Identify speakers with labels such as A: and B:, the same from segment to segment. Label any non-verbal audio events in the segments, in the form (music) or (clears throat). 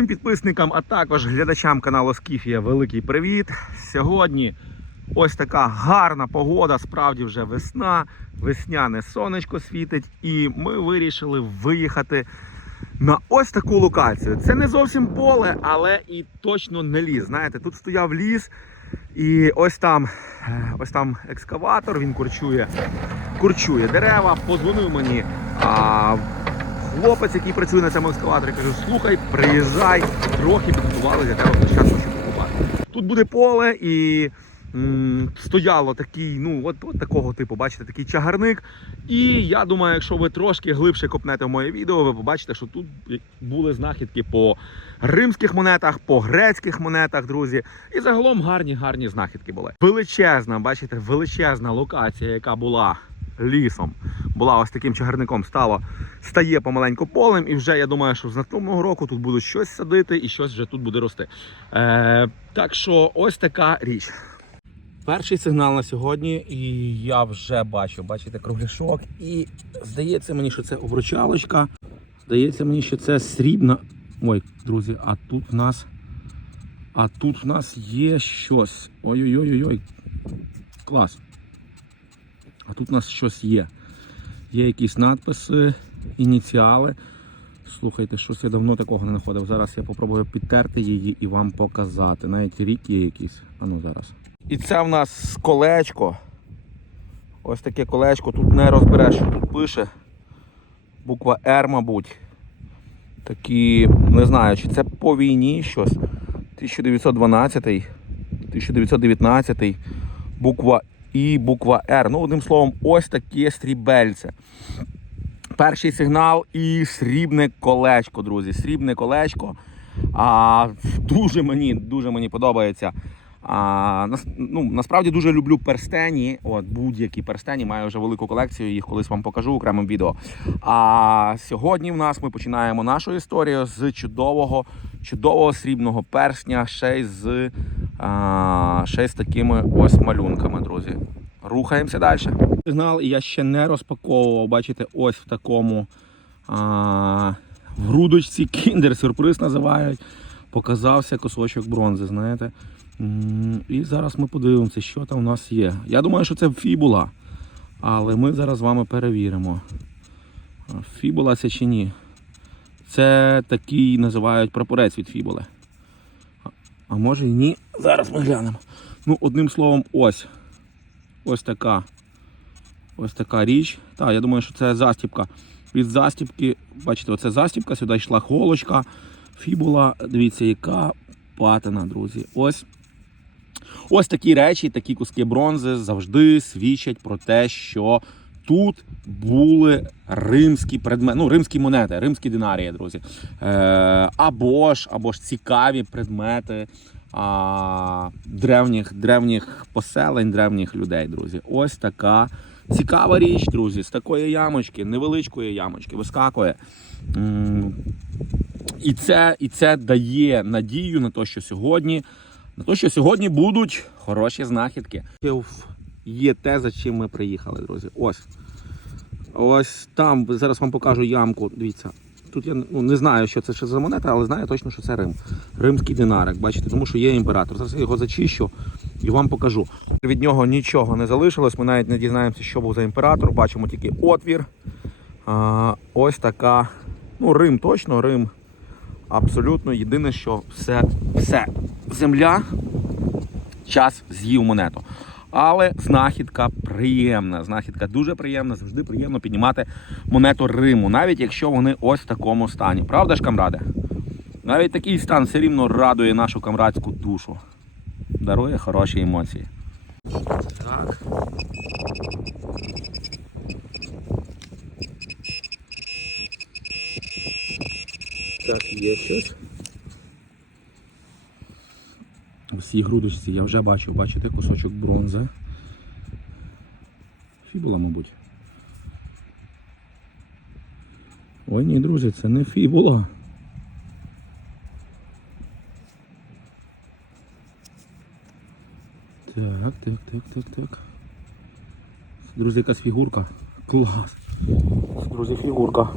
A: Всім підписникам, а також глядачам каналу Скіфія великий привіт. Сьогодні ось така гарна погода, справді вже весна, весняне сонечко світить, і ми вирішили виїхати на ось таку локацію. Це не зовсім поле, але і точно не ліс. Знаєте, тут стояв ліс, і ось там, е, ось там екскаватор, він курчує, курчує дерева. Подзвонив мені. А, Хлопець, який працює на цьому екскаваторі, кажу, слухай, приїжджай, трохи підготували для тебе площадку, щоб побачити. Тут буде поле і стояло такий, ну, от, от такого типу, бачите, такий чагарник. І я думаю, якщо ви трошки глибше копнете в моє відео, ви побачите, що тут були знахідки по римських монетах, по грецьких монетах, друзі. І загалом гарні, гарні знахідки були. Величезна, бачите, величезна локація, яка була лісом була ось таким чагарником, стало, стає помаленьку полем, і вже я думаю, що з наступного року тут будуть щось садити і щось вже тут буде рости. Е, так що ось така річ. Перший сигнал на сьогодні, і я вже бачу, бачите, кругляшок. І здається мені, що це обручалочка. Здається мені, що це срібна. Ой, друзі, а тут в нас. А тут в нас є щось. Ой-ой-ой-ой. Клас. А тут у нас щось є. Є якісь надписи, ініціали. Слухайте, щось я давно такого не знаходив. Зараз я попробую підтерти її і вам показати. Навіть рік є якийсь. А ну зараз. І це в нас колечко. Ось таке колечко. Тут не розбереш, що тут пише. Буква Р, мабуть. Такі, не знаю, чи це по війні щось. 1912, 1919, буква і буква Р. Ну, одним словом, ось таке стрібельце. Перший сигнал і срібне колечко, друзі. Срібне колечко. А, дуже мені дуже мені подобається. А, ну, насправді дуже люблю перстені. От, будь-які перстені, маю вже велику колекцію, їх колись вам покажу окремим відео. А сьогодні в нас ми починаємо нашу історію з чудового, чудового срібного персня, ще й з, а, ще й з такими ось малюнками, друзі. Рухаємося далі. Сигнал, я ще не розпаковував, бачите, ось в такому а, в грудочці кіндер сюрприз називають. Показався кусочок бронзи, знаєте. І зараз ми подивимося, що там у нас є. Я думаю, що це фібула. Але ми зараз з вами перевіримо. Фібула це чи ні. Це такий називають прапорець від фібули. А може і ні. Зараз ми глянемо. Ну, одним словом, ось. Ось така. Ось така річ. Так, я думаю, що це застіпка. Від застіпки, бачите, оце застіпка, сюди йшла холочка. Фібула, дивіться, яка патина, друзі. Ось. Ось такі речі, такі куски бронзи завжди свідчать про те, що тут були римські предмети, ну, римські монети, римські динарії, друзі. Е, або ж, або ж цікаві предмети а, древніх, древніх поселень, древніх людей, друзі. Ось така цікава річ, друзі, з такої ямочки, невеличкої ямочки, вискакує. І це, і це дає надію на те, що сьогодні, на те, що сьогодні будуть хороші знахідки. Є те, за чим ми приїхали, друзі. Ось. Ось там, зараз вам покажу ямку. Дивіться. Тут я ну, не знаю, що це ще за монета, але знаю точно, що це Рим. Римський динарик, бачите, тому що є імператор. Зараз я його зачищу і вам покажу. Від нього нічого не залишилось. Ми навіть не дізнаємося, що був за імператор. Бачимо тільки отвір. А, ось така. Ну, Рим точно, Рим. Абсолютно єдине, що все, все. Земля, час з'їв монету. Але знахідка приємна. Знахідка дуже приємна. Завжди приємно піднімати монету Риму, навіть якщо вони ось в такому стані. Правда ж, камраде? Навіть такий стан все рівно радує нашу камрадську душу. Дарує хороші емоції. Так. Так, є щось. У цій грудочці я вже бачу, бачите, кусочок бронзи. Фібула, мабуть. Ой ні, друзі, це не фібула. Так, так, так, так, так. Друзі, якась фігурка. Клас. Друзі, фігурка.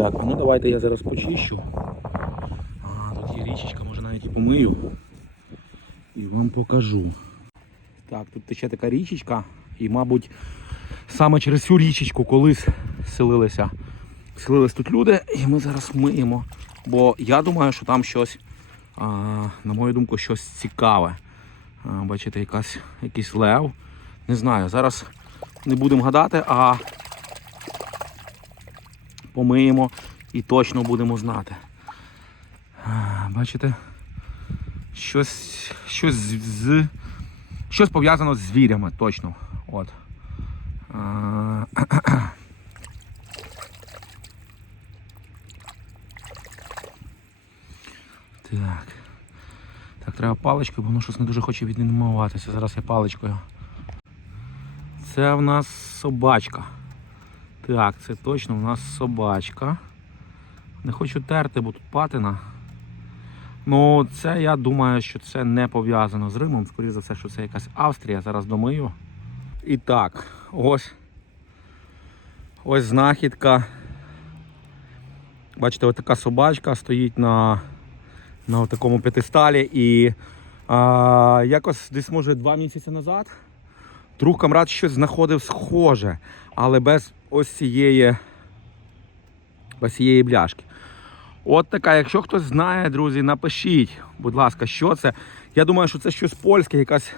A: Так, ну давайте я зараз почищу. А, тут є річечка, може навіть і помию. І вам покажу. Так, тут тече така річечка, і, мабуть, саме через цю річечку колись селилися. Селились тут люди, і ми зараз миємо. Бо я думаю, що там щось, а, на мою думку, щось цікаве. А, бачите, якась, якийсь лев. Не знаю, зараз не будемо гадати, а помиємо і точно будемо знати. Бачите? Щось, щось з, щось пов'язано з звірями, точно. От. (clears throat) Так. Так, треба паличкою, бо воно щось не дуже хоче віднімуватися. Зараз я паличкою. Це в нас собачка. Так, це точно в нас собачка. Не хочу терти, бо тут патина. Ну, це я думаю, що це не пов'язано з Римом. Скоріше за все, що це якась Австрія. Зараз домию. І так, ось. Ось знахідка. Бачите, ось така собачка стоїть на, на такому п'ятисталі. І а, якось десь може два місяці назад друг камрад щось знаходив схоже, але без ось цієї, без цієї бляшки. От така, якщо хтось знає, друзі, напишіть, будь ласка, що це. Я думаю, що це щось польське, якась,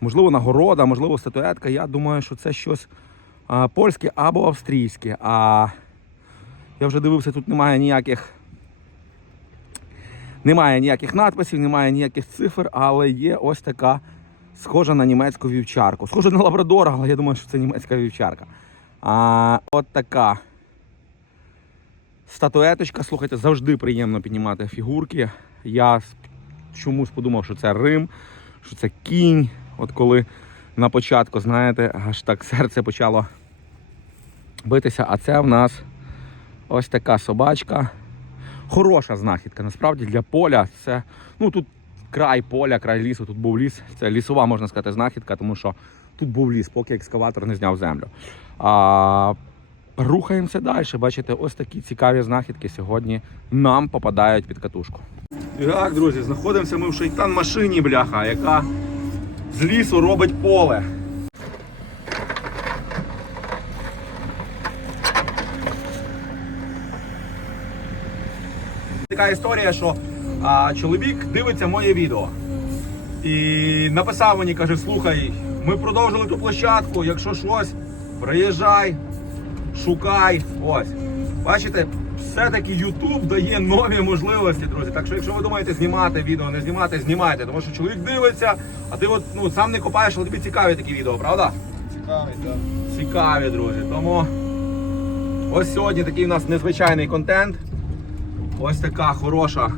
A: можливо, нагорода, можливо, статуетка. Я думаю, що це щось а, польське або австрійське. А я вже дивився, тут немає ніяких. Немає ніяких надписів, немає ніяких цифр, але є ось така схожа на німецьку вівчарку. Схожа на лабрадора, але я думаю, що це німецька вівчарка. А, от така статуеточка. Слухайте, завжди приємно піднімати фігурки. Я чомусь подумав, що це Рим, що це кінь. От коли на початку, знаєте, аж так серце почало битися. А це в нас ось така собачка. Хороша знахідка. Насправді для поля це. Ну тут край поля, край лісу, тут був ліс. Це лісова, можна сказати, знахідка, тому що тут був ліс, поки екскаватор не зняв землю. А, рухаємося далі. Бачите, ось такі цікаві знахідки сьогодні нам попадають під катушку. Так, друзі, знаходимося ми в шейтан машині, бляха, яка з лісу робить поле. Така історія, що а, чоловік дивиться моє відео. І написав мені, каже, слухай, ми продовжили ту площадку, якщо щось, приїжджай, шукай. Ось. Бачите, все-таки YouTube дає нові можливості, друзі. Так що, якщо ви думаєте знімати відео, не знімати, знімайте. Тому що чоловік дивиться, а ти от ну, сам не копаєш, але тобі цікаві такі відео, правда?
B: Цікавий, так.
A: Цікаві, друзі. Тому ось сьогодні такий у нас незвичайний контент. Ось така хороша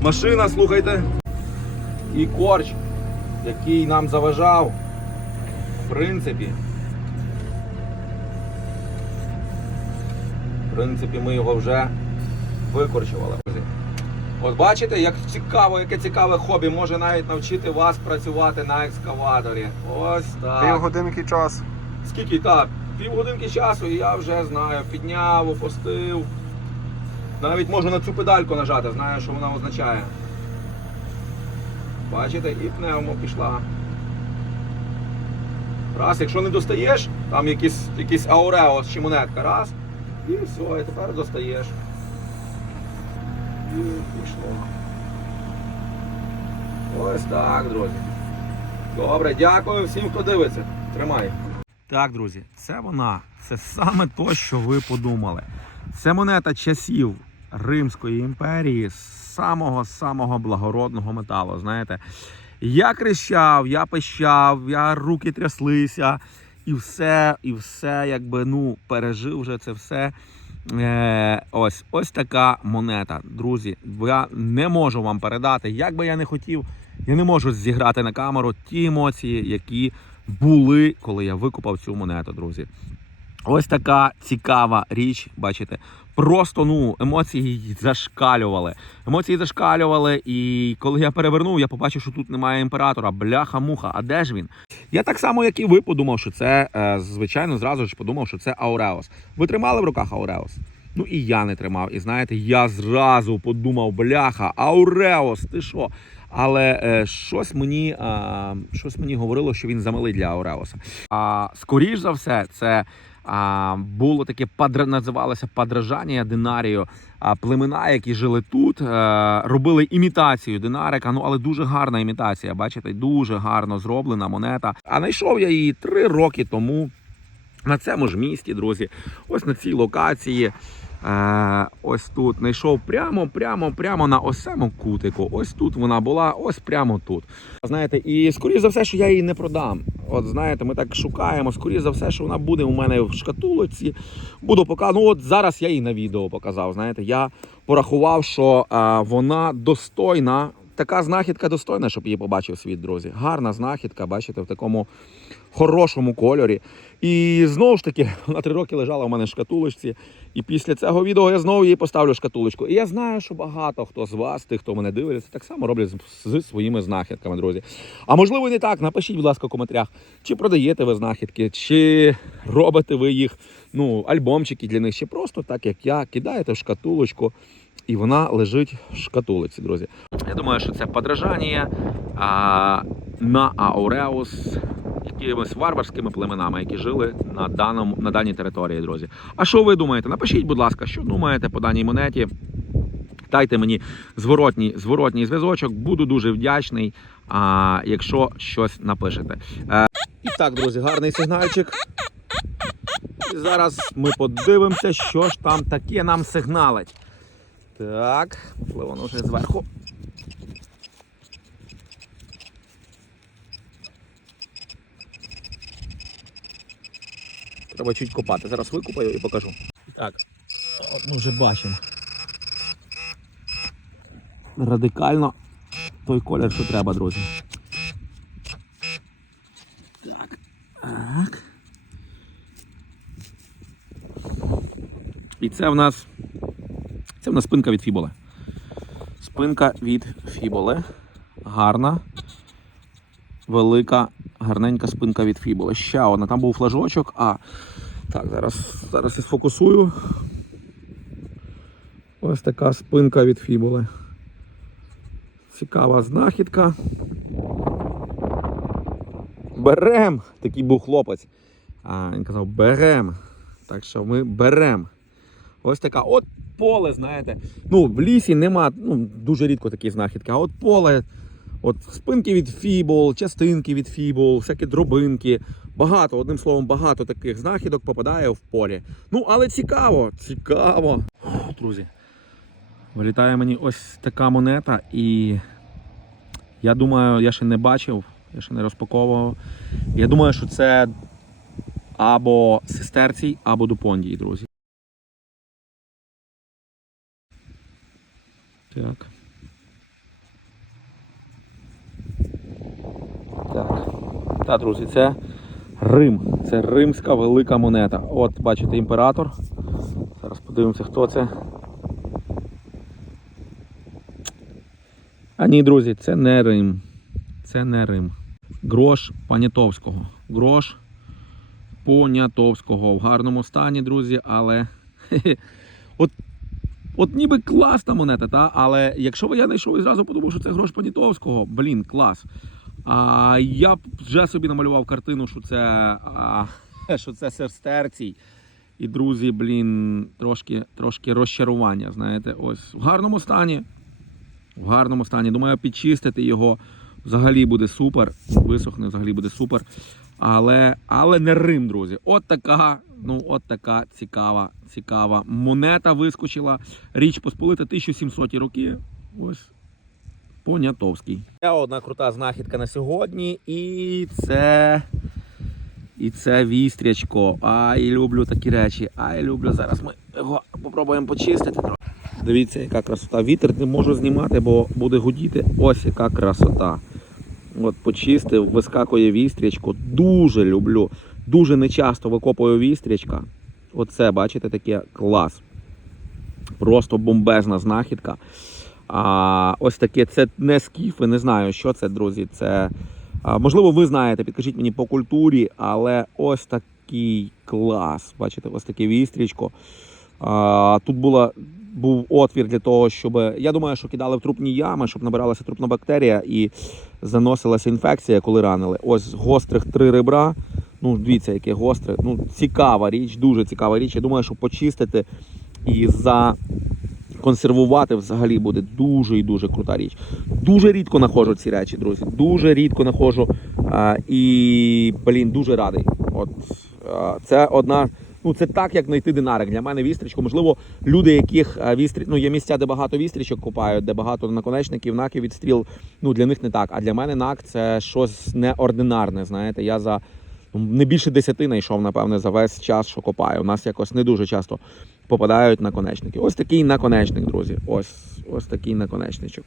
A: машина, слухайте. І корч, який нам заважав. В принципі. В принципі, ми його вже викорчували. От бачите, як цікаво, яке цікаве хобі може навіть навчити вас працювати на екскаваторі. Ось так.
B: Півгодинки час.
A: Скільки так? Півгодинки часу і я вже знаю, підняв, опустив. Навіть можу на цю педальку нажати, знаю, що вона означає. Бачите, і пневмо пішла. Раз, якщо не достаєш, там якийсь, якийсь аурео чи монетка, раз, і все, і тепер достаєш. І пішло. Ось так, друзі. Добре, дякую всім, хто дивиться. Тримай. Так, друзі, це вона. Це саме то, що ви подумали. Це монета часів Римської імперії з самого-самого благородного металу. Знаєте, я кричав, я пищав, я руки тряслися, і все, і все, якби ну, пережив вже це все. Е, ось ось така монета, друзі. Я не можу вам передати, як би я не хотів, я не можу зіграти на камеру ті емоції, які були, коли я викупав цю монету, друзі. Ось така цікава річ, бачите. Просто ну емоції зашкалювали. Емоції зашкалювали, і коли я перевернув, я побачив, що тут немає імператора. Бляха-муха, а де ж він? Я так само, як і ви, подумав, що це е, звичайно зразу ж подумав, що це Ауреус. Ви тримали в руках Ауреус? Ну і я не тримав. І знаєте, я зразу подумав, бляха, Ауреус, ти що? Але е, щось мені е, щось мені говорило, що він замалий для Ауреуса. А скоріш за все, це а, було таке називалося подражання динарію. А племена, які жили тут, е, робили імітацію динарика. Ну але дуже гарна імітація. Бачите, дуже гарно зроблена монета. А знайшов я її три роки тому на цьому ж місті, друзі. Ось на цій локації. Е, ось тут знайшов прямо, прямо, прямо на ось цьому кутику. Ось тут вона була, ось прямо тут. Знаєте, і скоріш за все, що я її не продам. От знаєте, ми так шукаємо. Скоріш за все, що вона буде у мене в шкатулоці. Буду пока. Ну от зараз я її на відео показав. Знаєте, я порахував, що е, вона достойна. Така знахідка достойна, щоб її побачив світ, друзі. Гарна знахідка, бачите, в такому хорошому кольорі. І знову ж таки, (laughs) вона три роки лежала у мене в шкатулочці. І після цього відео я знову їй поставлю шкатулочку. І я знаю, що багато хто з вас, тих, хто мене дивиться, так само роблять з, своїми знахідками, друзі. А можливо, не так. Напишіть, будь ласка, в коментарях, чи продаєте ви знахідки, чи робите ви їх, ну, альбомчики для них, чи просто так, як я, кидаєте в шкатулочку. І вона лежить в шкатулиці, друзі. Я думаю, що це подражання на Ауреус якимись варварськими племенами, які жили на даному на даній території, друзі. А що ви думаєте? Напишіть, будь ласка, що думаєте по даній монеті. Дайте мені зворотній, зворотній зв'язочок, буду дуже вдячний, а, якщо щось напишете. Е, і так, друзі, гарний сигнальчик. І зараз ми подивимося, що ж там таке нам сигналить. Так, можливо, воно вже зверху. Треба чуть копати. Зараз викопаю і покажу. Так, от ми вже бачимо. Радикально той колір, що треба, друзі. Так. Так. І це в нас. Це в нас спинка від фіболе. Спинка від фіболе. Гарна. Велика, гарненька спинка від фіболе. Ще одна. Там був флажочок. А, так, зараз, зараз я сфокусую. Ось така спинка від фіболе. Цікава знахідка. Берем! Такий був хлопець. А, він казав, берем. Так що ми берем. Ось така. От поле, знаєте. Ну, в лісі нема, ну, дуже рідко такі знахідки. А от поле, от спинки від фібол, частинки від фібол, всякі дробинки. Багато, одним словом, багато таких знахідок попадає в полі. Ну, але цікаво, цікаво. Друзі, вилітає мені ось така монета, і я думаю, я ще не бачив, я ще не розпаковував. Я думаю, що це або сестерцій, або дупондій, друзі. Так. Та, друзі, це Рим. Це римська велика монета. От, бачите, імператор. Зараз подивимося, хто це. А ні, друзі, це не Рим. Це не Рим. Грош Понятовського. Грош Понятовського. В гарному стані, друзі, але. (laughs) От От ніби класна монета, та? але якщо б я знайшов і зразу подумав, що це грош Понятовського, блін, клас. А я вже собі намалював картину, що це, а, (laughs) що це сестерцій. І друзі, блін, трошки, трошки розчарування. Знаєте, ось в гарному стані. В гарному стані. Думаю, підчистити його взагалі буде супер. Висохне, взагалі буде супер. Але, але не Рим, друзі. От така, ну, от така цікава, цікава монета вискочила. Річ Посполита 1700 роки. Ось Понятовський. Одна крута знахідка на сьогодні. І це. І це вістрячко. Ай, люблю такі речі. Ай, люблю. Зараз ми його попробуємо почистити. Дивіться, яка красота. Вітер не можу знімати, бо буде гудіти. Ось яка красота. От почистив, вискакує вістрячко. Дуже люблю. дуже нечасто викопую вістрічка. Оце, бачите, таке клас. Просто бомбезна знахідка. А, ось таке, це не скіфи, не знаю, що це, друзі. Це, а, можливо, ви знаєте, підкажіть мені по культурі, але ось такий клас. Бачите, ось таке вістрічко. А, тут була, був отвір для того, щоб. Я думаю, що кидали в трупні ями, щоб набиралася трупна бактерія і заносилася інфекція, коли ранили. Ось гострих три ребра. Ну, дивіться, яке гостре. Ну, цікава річ, дуже цікава річ. Я думаю, що почистити і за консервувати взагалі буде дуже і дуже крута річ. Дуже рідко знаходжу ці речі, друзі. Дуже рідко знаходжу. А, і, блін, дуже радий. От а, це одна. Ну, це так, як знайти динарик. Для мене вістрічку. Можливо, люди, яких вістрі... ну, є місця, де багато вістрічок купають, де багато наконечників, наків відстріл. Ну, для них не так. А для мене нак це щось неординарне. Знаєте, я за ну, не більше десяти знайшов, напевне, за весь час, що копаю. У нас якось не дуже часто попадають наконечники. Ось такий наконечник, друзі. Ось, ось такий наконечничок.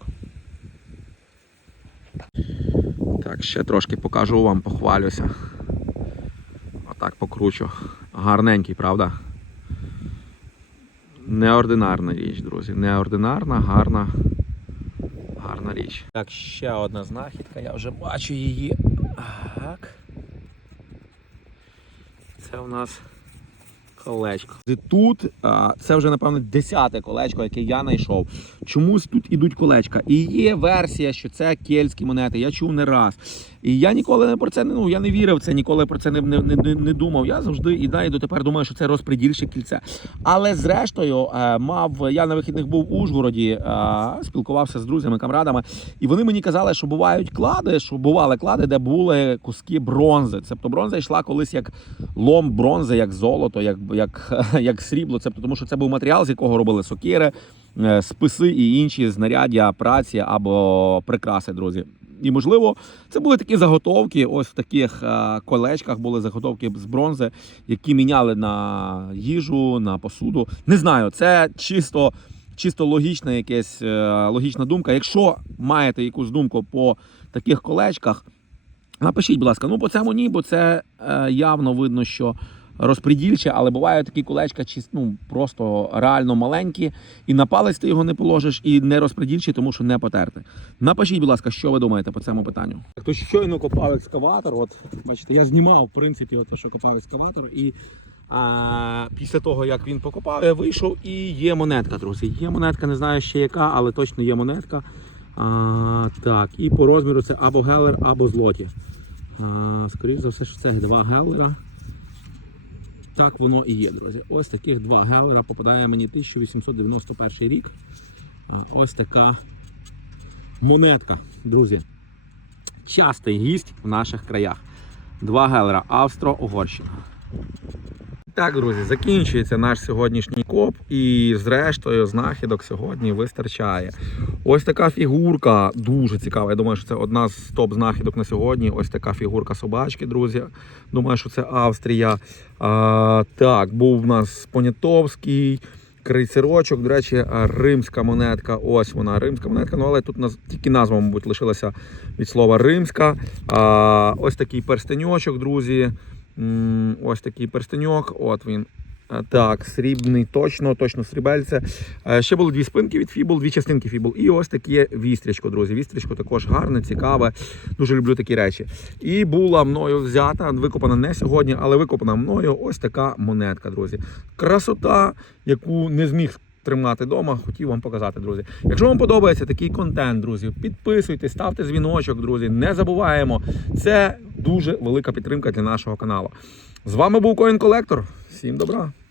A: Так, ще трошки покажу вам, похвалюся. Отак покручу. Гарненький, правда? Неординарна річ, друзі. Неординарна, гарна. Гарна річ. Так, ще одна знахідка, я вже бачу її. Так. Це у нас колечко. Тут це вже напевно десяте колечко, яке я знайшов. Чомусь тут ідуть колечка. І є версія, що це кельтські монети. Я чув не раз. І я ніколи не про це ну я не вірив це, ніколи про це не, не, не, не думав. Я завжди і да, і дотепер думаю, що це розпредільше кільце. Але зрештою, е, мав я на вихідних був у Ужгороді, е, спілкувався з друзями, камрадами, і вони мені казали, що бувають клади, що бували клади, де були куски бронзи. Тобто бронза йшла колись як лом бронзи, як золото, як, як, (laughs) як срібло. Тобто, тому що це був матеріал, з якого робили сокири, е, списи і інші знаряддя праці або прикраси, друзі. І можливо, це були такі заготовки. Ось в таких е, колечках були заготовки з бронзи, які міняли на їжу, на посуду. Не знаю, це чисто, чисто логічна якась е, логічна думка. Якщо маєте якусь думку по таких колечках, напишіть, будь ласка, ну по цьому ні, бо це явно видно, що розпредільче, але бувають такі колечка, чис- ну, просто реально маленькі, і на палець ти його не положиш, і не розпредільчі, тому що не потерти. Напишіть, будь ласка, що ви думаєте по цьому питанню. Хтось щойно копав екскаватор. От бачите, я знімав в принципі, от, що копав екскаватор, і а, після того, як він покопав, я вийшов і є монетка, друзі. Є монетка, не знаю ще яка, але точно є монетка. А, так, і по розміру це або гелер, або злоті. А, скоріш за все, що це два гелера. Так воно і є, друзі. Ось таких два гелера попадає мені 1891 рік. Ось така монетка, друзі. Частий гість в наших краях. Два гелера Австро-Угорщина. Так, друзі, закінчується наш сьогоднішній коп, і зрештою знахідок сьогодні вистачає. Ось така фігурка, дуже цікава. Я думаю, що це одна з топ знахідок на сьогодні. Ось така фігурка собачки, друзі. Думаю, що це Австрія. А, так, був в нас Понятовський. Крейсерочок, до речі, римська монетка. Ось вона, римська монетка. Ну але тут нас тільки назва, мабуть, лишилася від слова римська. А, ось такий перстеньочок, друзі. Ось такий перстеньок. От він. Так, срібний, точно, точно срібельце. Е, Ще були дві спинки від фібул, дві частинки фібул. І ось таке вістрічко, друзі. Вістрічко також гарне, цікаве. Дуже люблю такі речі. І була мною взята, викопана не сьогодні, але викопана мною ось така монетка, друзі. Красота, яку не зміг тримати вдома, хотів вам показати, друзі. Якщо вам подобається такий контент, друзі, підписуйтесь, ставте дзвіночок, друзі. Не забуваємо. Це дуже велика підтримка для нашого каналу. З вами був Коін Колектор. Всім добра!